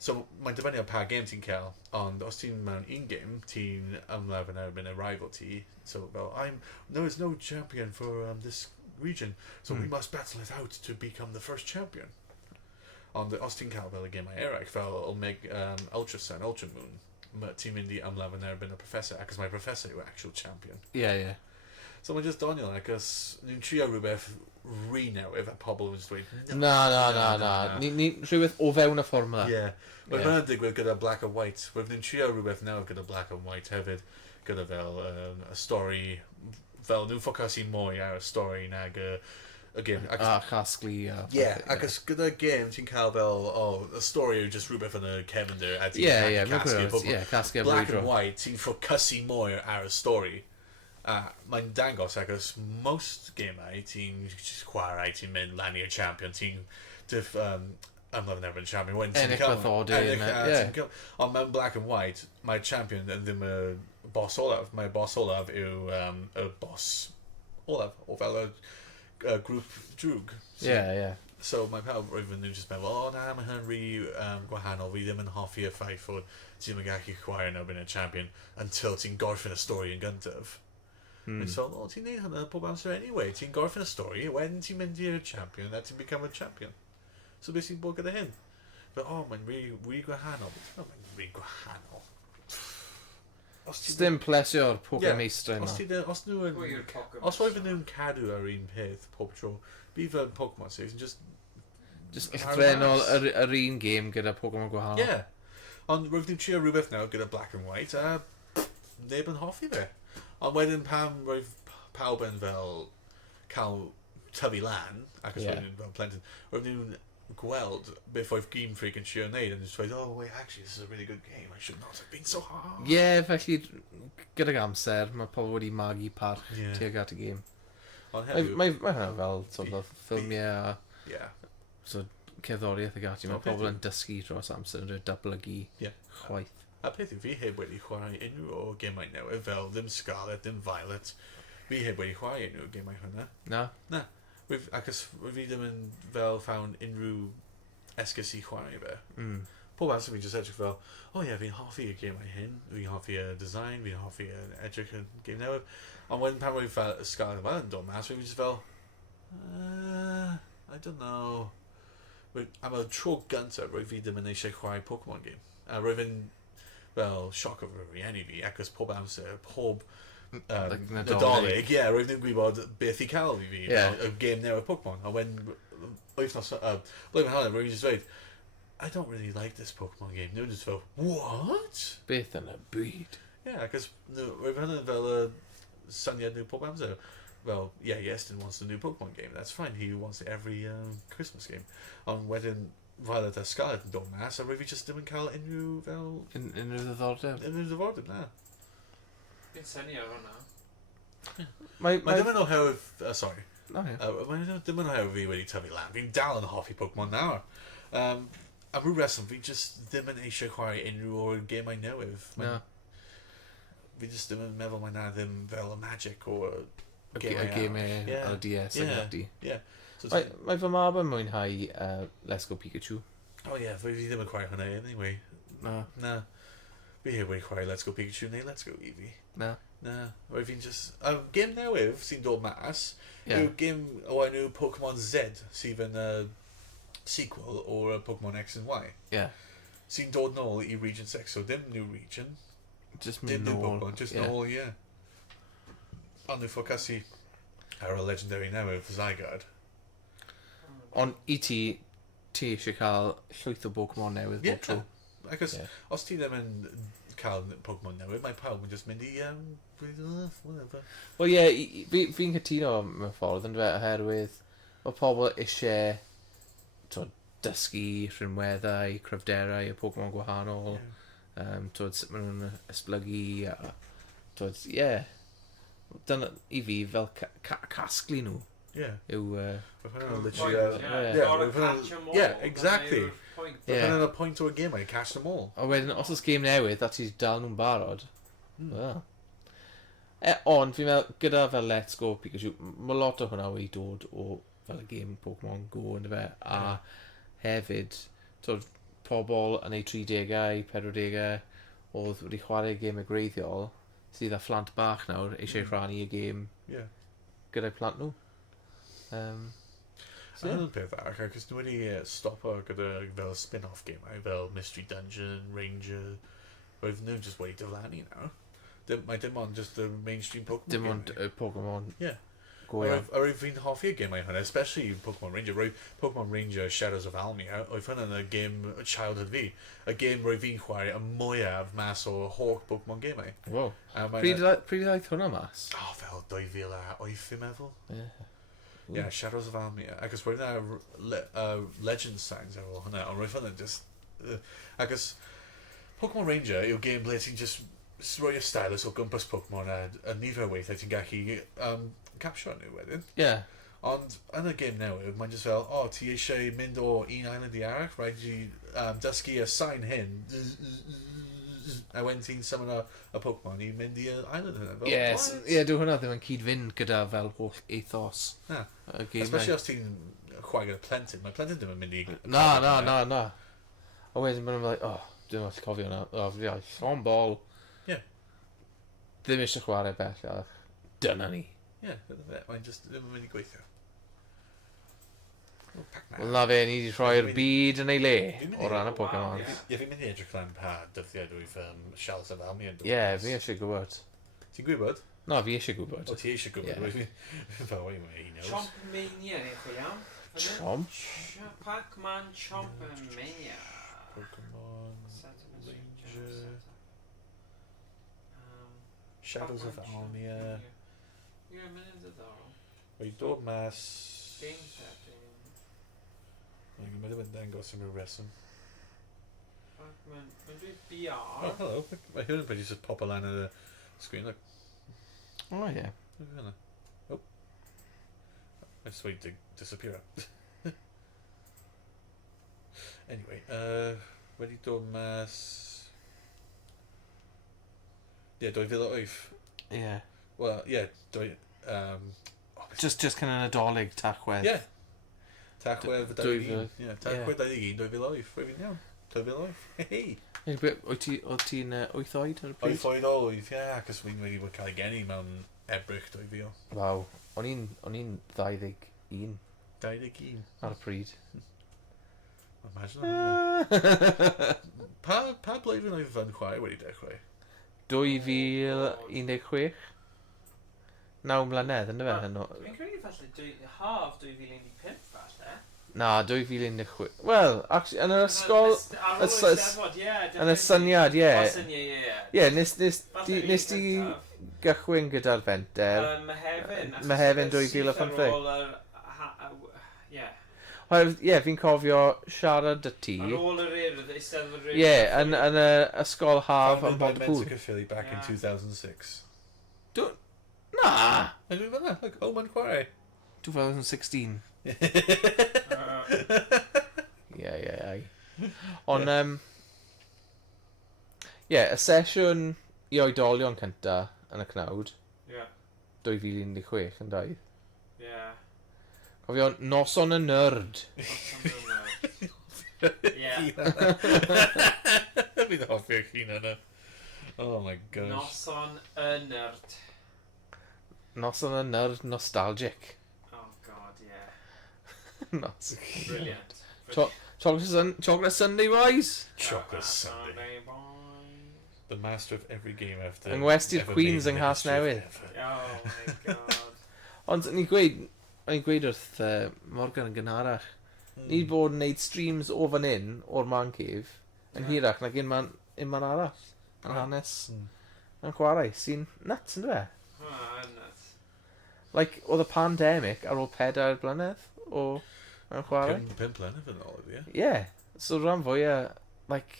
so mae'n dibynnu o pa game ti'n cael, ond os ti'n mewn un game, ti'n ymlaen erbyn y rival ti, so fel, there's no champion for this region, so we must battle it out to become the first champion. Ond os ti'n cael fel y gemau eraill, fel Ultra Sun, Ultra Moon, ti'n mynd i ymlaen erbyn y professor, ac os mae professor yw actual champion. Yeah, yeah. So mae'n just doniol, ac os ni'n trio rhywbeth re-newydd a pobl yn just dweud, Na. Ni rhywbeth o fewn y fformula. yeah. Mae hwnna'n digwydd gyda Black and White. We've ni'n trio rhywbeth nawr gyda Black and White hefyd, gyda fel y stori, fel nhw'n ffocysu mwy ar y stori nag y game. A chasglu a... Yeah, ac os gyda game ti'n cael fel, y stori yw just rhywbeth yn y cefndir a ti'n Yeah, casgu pobl. yeah, casgu a Black brwydro. and White, ti'n ffocysu mwy ar y stori. Mae'n dangos ac os most gemau ti'n chwarae, ti'n mynd lan i'r champion, ti'n ymlaen erbyn champion. Ennill methodyn, yeah. Ond mewn Black and White, mae'r champion yn ddim y boss olaf. Mae'r boss olaf yw y boss olaf, o fel y grŵp drwg. Yeah. So mae pawb roedd nhw'n just meddwl, na, mae hynny'n rhy gwahanol, fi ddim yn hoffi y ffaith fod ti'n mynd gallu chwarae yn erbyn y champion until ti'n gorffen y stori yn gyntaf. So, ti'n neud hynny pob amser anyway. Ti'n gorffen y stori, wedyn ti'n mynd i'r champion a ti'n become a champion. So beth sy'n bod gyda hyn? But, mae'n rhy gwahanol. Mae'n rhy gwahanol. Dim plesio'r Pokemon meistr yma. Os roedd nhw'n cadw ar un peth pob tro, bydd yn Pokemon series yn Just uchtrenol yr un game gyda Pokemon gwahanol. Yeah. Ond roedd nhw'n trio rhywbeth nawr gyda Black and White a neb yn hoffi fe. Ond wedyn pam roedd pawb yn fel cael tyfu lan, ac os roedd nhw'n fel plentyn, roedd nhw'n gweld beth oedd Game Freak yn trio wneud, and just dweud, oh wait, actually this is a really good game, I should not have been so hard. Yeah, felly gyda'r amser, mae pobl wedi magu parch tuag at y game. Mae hynny fel sort of ffilmiau a cerddoriaeth ag ati, mae pobl yn dysgu dros amser yn rhoi datblygu chwaith. A peth yw, fi heb wedi chwarae unrhyw o gemau newydd, fel ddim Scarlet, ddim Violet. Fi heb wedi chwarae unrhyw o gemau hwnna. Na. Ac os fi ddim yn fel ffawr unrhyw esgus i chwarae fe. Pob amser fi'n just edrych fel, fi'n hoffi y gemau hyn, fi'n hoffi y design, fi'n hoffi edrych y game newydd. Ond wedyn pan roedd fel Scarlet fel yn dod mas, fi'n just fel, I don't know. Am y tro gyntaf, roedd fi ddim yn eisiau chwarae Pokemon game. A roedd yn, fel, sioc o rieni fi, ac os pob amser, pob Nadolig, roedd ddim gwybod beth I cael I fi, y game newydd Pokemon. A when, wythnos, blwyddyn hanner, roedd just dweud, I don't really like this Pokemon game. Nhw'n just fel, what? Beth yn y byd? Cos roedd hynny fel y syniad nhw pob amser. Well, Iestyn wants the new Pokemon game. That's fine. He wants it every Christmas game. Ond wedyn, Violet a Scarlet yn dod mas, a roedd fi just ddim yn cael unrhyw fel... Unrhyw ddiddordeb? Unrhyw ddiddordeb, na. Fi'n syni ar hwnna. Mae ddim yn oherwydd... sorry. No, Mae ddim yn oherwydd fi wedi tyfu lan. Fi'n dal yn hoffi Pokemon nawr. Am rhyw reswm, fi just ddim yn eisiau chwarae unrhyw o'r gemau newydd. No. Fi just ddim yn meddwl mae na ddim fel y magic o'r... Y gemau ar y DS ag ati. Mae fy mab yn mwynhau Let's Go Pikachu. Fi ddim yn chwarae hwnna anyway. Na. Fi heb wedi chwarae Let's Go Pikachu neu Let's Go Eevee. Na. Roedd fi'n just... Gêm newydd sy'n dod mas yw gêm o enw Pokemon Z sydd yn sequel o'r Pokemon X and Y. Sy'n dod nôl I Region 6, so dim new region. Just dim new nôl. Pokemon, just nôl, Ond nhw ffocysu ar y legendary newydd Zygarde. Ond I ti eisiau cael llwyth o Pokemon newydd bob tro. Ac os ti ddim yn cael Pokemon newydd, mae pawb yn just mynd I whatever. Wel fi'n cytuno mewn ffordd yn dweud oherwydd mae pobl eisiau dysgu rhinweddau, cryfderau y Pokemon gwahanol, sut maen nhw'n esblygu a dyna I fi fel casglu nhw yw exactly yna'n y pwynt o'r game I catch them all a wedyn os oes game newydd a ti dal nhw'n barod ond fi'n meddwl gyda fel Let's Go Pikachu mae lot o hwnna wedi dod o fel y game Pokemon Go yn fe a hefyd pobl yn ei 30au 40au oedd wedi chwarae game y greiddiol sydd â phlant bach nawr eisiau rhannu y gêm gyda'i plant nhw. Yna'n peth arach, ac nhw wedi stopo gyda fel spin-off gemau, fel Mystery Dungeon, Ranger, roedd nhw just wedi diflannu nawr. Mae dim ond just y mainstream Pokemon dim ond y Pokemon go iawn. A roedd fi'n hoffi'r gemau hwnna, especially Pokemon Ranger. Roedd Pokemon Ranger Shadows of Almia, oedd hwnna'n y game childhood fi. Y game roedd fi'n chwarae y mwyaf mas o holl Pokemon gemau. Wow. Pryd ddaeth hwnna mas? Fel 2008 fi'n meddwl. Shadows of Almia. Ac os roedd yna Legend signs ar ôl hwnna, ond roedd hwnna just... Ac os Pokemon Ranger yw'r game ble ti'n just rhoi y stylus o gwmpas Pokemon a nifer o weithiau ti'n gallu capture nhw wedyn. Ond yn y game newydd, mae'n just fel, ti eisiau mynd o un island I arall, rhaid i dysgu y sign hyn, a wedyn ti'n summon y Pokemon I mynd i'r island hynny. Dwi'n hwnna ddim yn cyd-fynd gyda fel holl ethos. Especially os ti'n chwarae gyda plentyn, mae plentyn ddim yn mynd I... Na. A wedyn mae'n fel, dwi'n meddwl cofio hwnna, llon bol. Ddim eisiau chwarae bellach. Dyna ni. Mae'n just ddim yn mynd I gweithio. Wel na fe, ni wedi rhoi'r byd yn ei le o ran y Pokemon. Fi'n mynd I edrych lan pa dyddiad wyf Shadows of Almia. Fi eisiau gwybod. Ti'n gwybod? Na, fi eisiau gwybod. Ti eisiau gwybod? Chompmania, neu chwi iawn? Chomp? Pac-Man Chompmania. Pokemon Ranger Shadows of Almia. Mae'n ddiddorol. Wedi dod mas... Game setting. Mae ddim yn dangos am ryw reswm. Pac-Man... Mae'n dweud BR. Hello. Mae hwn yn wedi just pop lan ar y sgrin. Look. Hynna. Mae'n just wedi disappear. Anyway, wedi dod mas... 2008. Wel, Just kind of Nadolig Tachwedd. Tachwedd 2001. Tachwedd 2001, 2008. Rwy'n iawn. 2008. Hei! Oedd ti'n 8 oed ar y pryd? 8 oed oedd, cos fi'n wedi cael ei geni mewn Ebrill 2000. Waw, o'n i'n 21. 21. Ar y pryd. Imagine hwnna. Pa blwyddyn oedd YnChwarae wedi dechrau? 2016. 9 mlynedd, ynddo fe? Fi'n credu falle haf 2015 falle. Na, 2016. Wel, actually, yn yr ysgol... Ar ôl y Steddfod, ie. Yn y syniad, ie. O, syniad, ie. Ie, nes di gychwyn gyda'r fenter. Mehefin 2015. Ie, fi'n cofio siarad y ti. Ar ôl yr Eisteddfod Ie, yn y ysgol haf yn Bontpŵr. Caerphilly back in 2006. Na! Ydw i fanna, like, YnChwarae. 2016. Ie. Ond, ie, y sesiwn i oedolion cynta yn y cnawd. Ie. 2016 yn dau. Ie. Cofio, noson y nerd. Ie. Fi'n hoffi'r llun yna. Oh my gosh. Noson y nerd. Noson y nerd nostalgic. Oh god, yeah. Brilliant. Brilliant. Chocolate Sunday, boys? Chocolate Sunday. The master of every game after. Yng Ngwesty'r Queens yng Nghas Newydd. Oh my god. Ond ni'n gweud wrth Morgan yn gynharach. Ni bod yn neud streams o fan hyn, o'r man cave, yn hirach nag un man arall. Yn hanes. Yn chwarae, sy'n nuts yn dwe? Nuts. Like, oedd y pandemic ar ôl 4 blynedd o yn chwarae? 5 blynedd yn ôl, ie? Ie. So rhan fwyaf, like...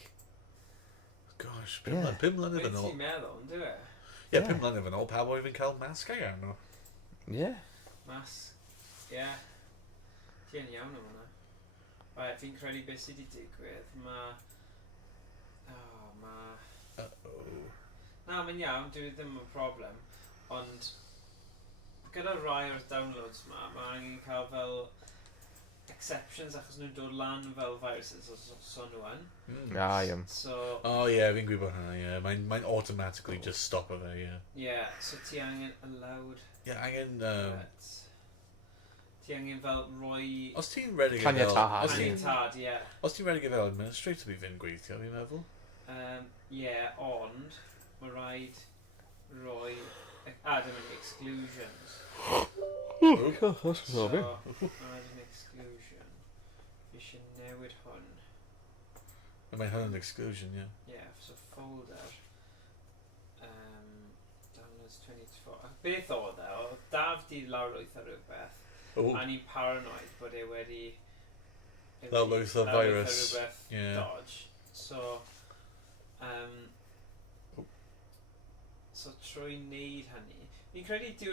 Gosh, 5 blynedd yn ôl. Beth ti'n meddwl, yn dwi? Ie, 5 blynedd yn ôl, pa oedd fi'n cael masgau arno? Ie. Ie. Ti'n iawn am hwnna. Right, fi'n credu beth sydd wedi digwydd. Na, mae'n iawn, dwi ddim yn problem. Ond, gyda rai o'r downloads mae angen cael fel exceptions achos nhw'n dod lan fel viruses so nhw yn. Iawn. Oh ie, fi'n gwybod hynna, ie. Mae'n automatically just stop o fe, ie. Ie, so ti angen allowed... Ie, angen... Ti angen fel roi... Os ti'n redig Caniatad. Caniatad, ie. Os ti'n redig fel administrator i fynd gweithio, fi'n meddwl? Ie, ond mae rhaid roi... dim yn exclusions. That's So, add an exclusion. Fi eisiau newid hwn. Mae hwn yn exclusion, ie. Ie, so folder. Downloads 24. Beth oedd e? Oedd Daf di lawrlwytho rhywbeth. A ni'n paranoid bod e wedi... Lawrlwytho virus. Rhywbeth dodge. So... So trwy wneud hynny, fi'n credu dyw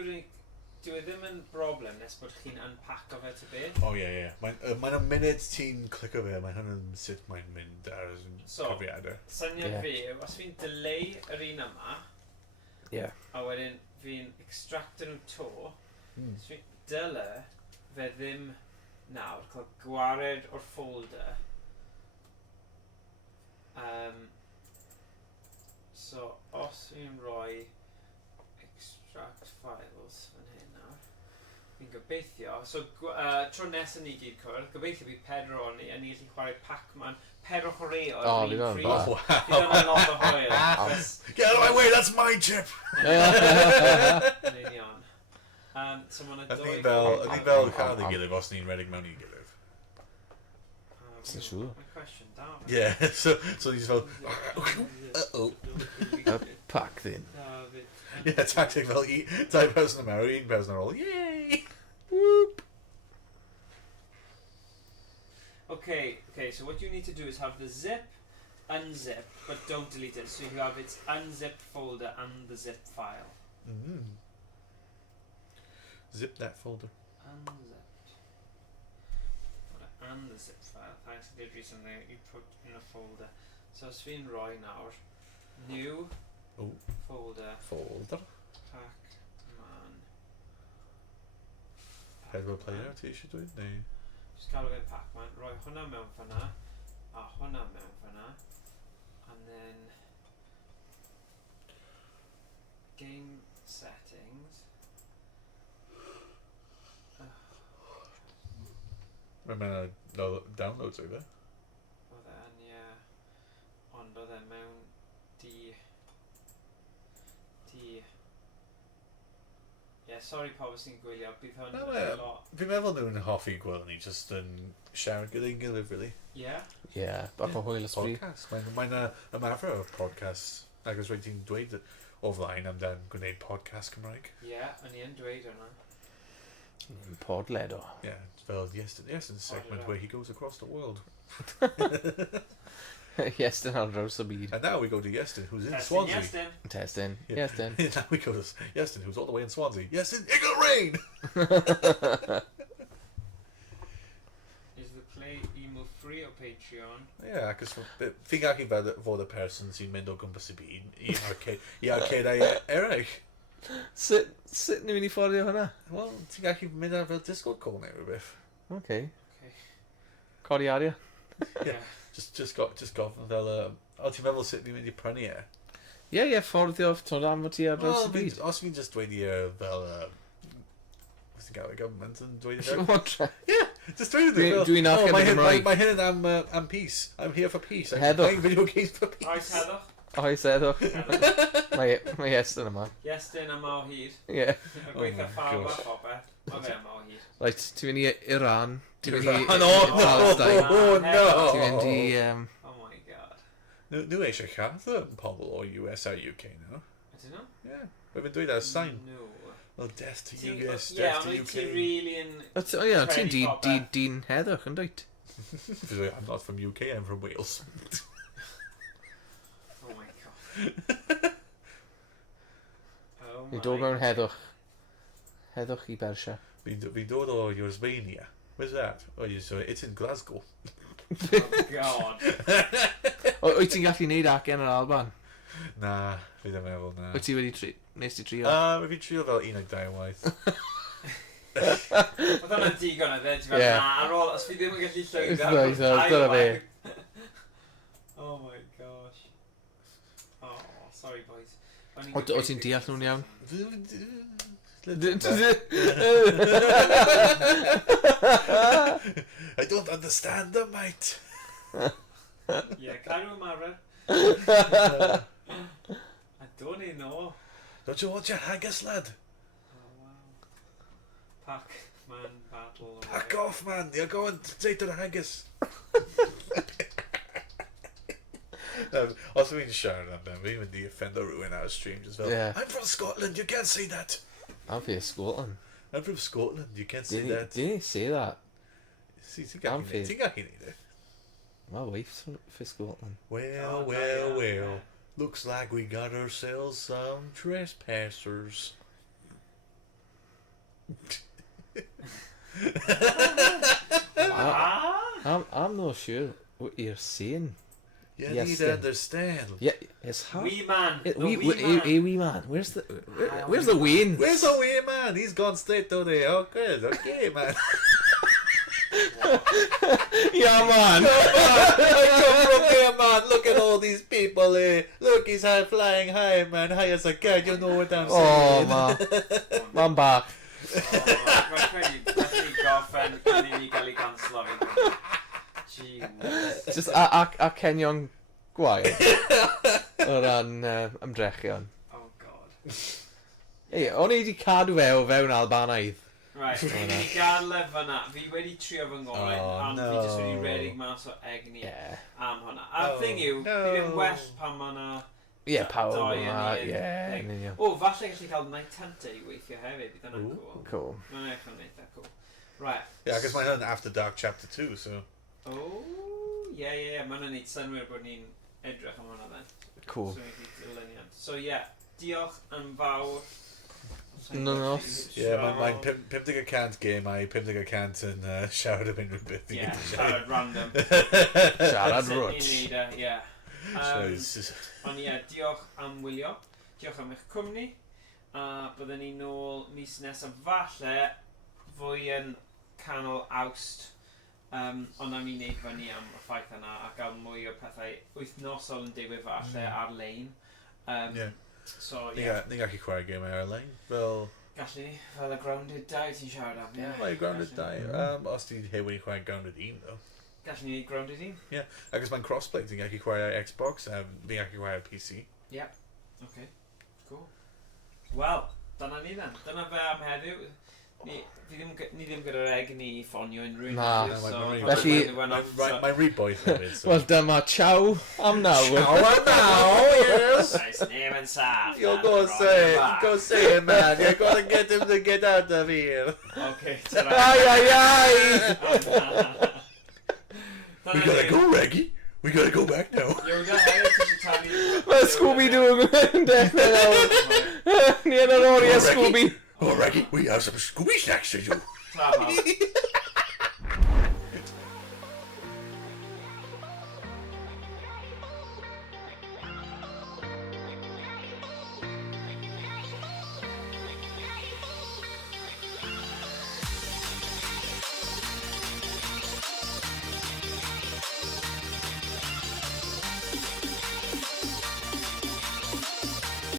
e ddim yn broblem nes bod chi'n unpacko fe ty beth. O ie. Mae'n y munud ti'n clicio fe, mae hwn yn sut mae'n mynd ar y cyfriadau. Syniad fi, os fi'n delay yr un yma, a wedyn fi'n extracto nhw to, so fi'n dyle fe ddim nawr, cael gwared o'r folder. So, os fi'n rhoi extract files fan hyn nawr, fi'n gobeithio, so tro nesaf ni gyd cwrdd, gobeithio fi Pedro o'n i, a ni gallu chwarae Pac-Man, Pedro chwarae o'r un pryd. Oh, wow. Fi dod yn lot o hwyl. Get out of my way, that's my chip! Yn union. So mae'na dwy... Ydy fel cael ei gilydd os ni'n redig mewn i gilydd? Sy'n siŵr. Mae'n cwestiwn da. Yeah, so he's fel... Pac ddyn. Yeah, tactic fel dau person yn mewn, un person ar ôl. Yay! Whoop! Okay, so what you need to do is have the zip, unzip, but don't delete it. So you have its unzipped folder and the zip file. Zip that folder. Unzipped. And the zip file. Thanks, I did recently. You put in a folder. So it's been Roy now. New folder. Pac-Man. Pedro player, ti eisiau dweud? Neu? Just cael ei Pac-Man. Roi hwnna mewn fanna. A hwnna mewn fanna. And then... Game settings. mae'n downloads oedd e. Oedd e'n, ie. Ond oedd e mewn sorry pobl sy'n gwylio, bydd hwn yn lot. Fi'n meddwl nhw'n hoffi gweld ni just yn siarad gyda'n gilydd, really. Ie? Ie, bach o hwyl ysbryd. Podcast. Mae'n ymarfer o podcast. Ac os rhaid ti'n dweud o flaen amdan gwneud podcast Cymraeg. Ie, o'n i yn dweud hwnna. Podledo. Yeah, fel Iestyn's segment where he goes across the world. Iestyn ar draws y byd. And now we go to Iestyn, who's in Swansea. Testing. Yeah. Iestyn. Now we go to Iestyn, who's all the way in Swansea. Iestyn, it will rain! Is the play email free o Patreon? Yeah, cos fi'n gallu fod y person sy'n mynd o gwmpas y byd i arcédau eraill. Sut ni'n mynd i fforddio hwnna? Wel, ti'n gallu mynd ar fel Discord call neu rhywbeth. Okay. Codi aria. Yeah. Just gofyn fel, o ti'n meddwl sut ni'n mynd i prynu e? Ie, fforddio tod am fod ti ar draws y byd. Os fi'n just dweud i fel, what's the gael, government yn dweud i Motra. Yeah, just dweud i fel, Dwi'n achub yn Gymraeg. Mae hyn am peace. I'm here for peace. I'm Heddwch. playing video games for peace. Oes heddwch? Oes edwch. Mae Iestyn yma. Iestyn am o hyd. Ie. Y gweithio ffawr bach o beth. Mae fe am o hyd. Right, ti'n mynd i Iran. Ti'n mynd i Palestine. Oh no! Ti'n mynd i... Oh my god. Nhw eisiau lladd y pobl o US a UK, no? Ydyn nhw? Yeah. We've been doing that sign. No. Well, death to US, Yeah, death to ond UK. ti'n really yn... O ie, ti'n dyn heddwch yn dweud. I'm not from UK, I'm from Wales. Oh my god. Oh my Ni'n dod mewn heddwch. Heddwch i Bersia. Fi'n dod o Ursvania. Where's that? Oh, it's in Glasgow. Oh god. Wyt ti'n gallu neud acen yr Alban? Na, fi ddim meddwl na. Wyt ti wedi nes ti trio? Fi'n trio fel 12 waith. Oedd hwnna'n digon o ddweud, ti'n fel, na, ar ôl, os fi ddim yn gallu llwyddo. Right, dyna fe. Oh my gosh. Oh, sorry boys. O ti'n deall nhw'n iawn? I don't understand them, mate. Yeah, Cairo Mara. I don't even know. Don't you want your haggis, lad? Oh wow. Pac-Man battle. Pack off, man. You're going straight to the haggis. Os fi'n siarad am them, fi'n mynd i offend o rhywun ar y stream just fel, Yeah. I'm from Scotland, you can't say that. I'm from Scotland. I'm from Scotland, you can't say that. Did he say that? Ti'n gallu neud e? My wife's from Scotland. Well. Looks like we got ourselves some trespassers. I'm not sure what you're saying. You Yes, need then. to understand. Yeah, it's hard. Wee man. Wee man. Where's the Wayne? Where's the way, man? He's gone straight to the... Oh, good. Okay, man. Yeah, man. I come from here, man. Look at all these people here. Look, he's flying high, man. High as a cat. You know what I'm Oh, saying. man. Man back. Mae'n credu goffen cyn i ni gael ei ganslo fi. Jeez. Just a Kenyon gwael. O ran ymdrechion. Oh god. Ei, o'n i wedi cadw fe o fewn Albanaidd. Right, fi wedi gadle fyna. Fi wedi trio fy ngorau, ond fi jyst wedi redig mas o egni am hwnna. A'r thing yw, fi ddim well pan ma na... Ie, pawb doi yma, yn ie. un. yn union. O, falle gallu cael night hunter i weithio hefyd, bydd hwnna'n cool. Cool. Mae'n eich yn eitha cool. Right. Yeah, because my husband After Dark Chapter 2, so... Oh, yeah. Mae'n neud synwyr bod ni'n edrych am hwnna then. Cool. So, ni'n dilyniant. So, yeah, diolch yn fawr. No. Yeah, mae'n 50% game a'i 50% yn siarad am unrhyw beth. Yeah, siarad random. Siarad rwt. I neud e, yeah. So, Ond ie, diolch am wylio. Diolch am eich cwmni. A byddwn ni nôl mis nesaf falle fwy yn canol Awst. Ond am i wneud fyny am y ffaith yna a gael mwy o pethau wythnosol yn digwydd falle ar-lein. yeah. So, Ni gallu chwarae game ar-lein. Fel... Gallu ni, fel y Grounded 2 ti'n siarad am. Ie, mae Grounded 2. Os ti'n heb wedi chwarae Grounded 1, ddo. Gallu ni Grounded 1? Ie, ac os mae'n crossplay, ti'n gallu chwarae Xbox, fi'n gallu chwarae PC. Ie, oce. Cool. Wel, dyna ni then. Dyna fe am heddiw. Ni ddim gyda'r egg ni ffonio unrhyw un. Na. Felly... Mae'n reboeth hefyd. Wel, dyma ciao am nawr. Ciao am now, yes! Nice name and saff. You're gonna say it. Go say it, man. You're gonna get him to get out of here. Okay, Ai! We gotta go, Reggie. We gotta go back now. Mae Scooby-Doo yn dechrau nawr. Ni yn yr oriau Scooby. Oh, Reggie, we have some Scooby snacks to do.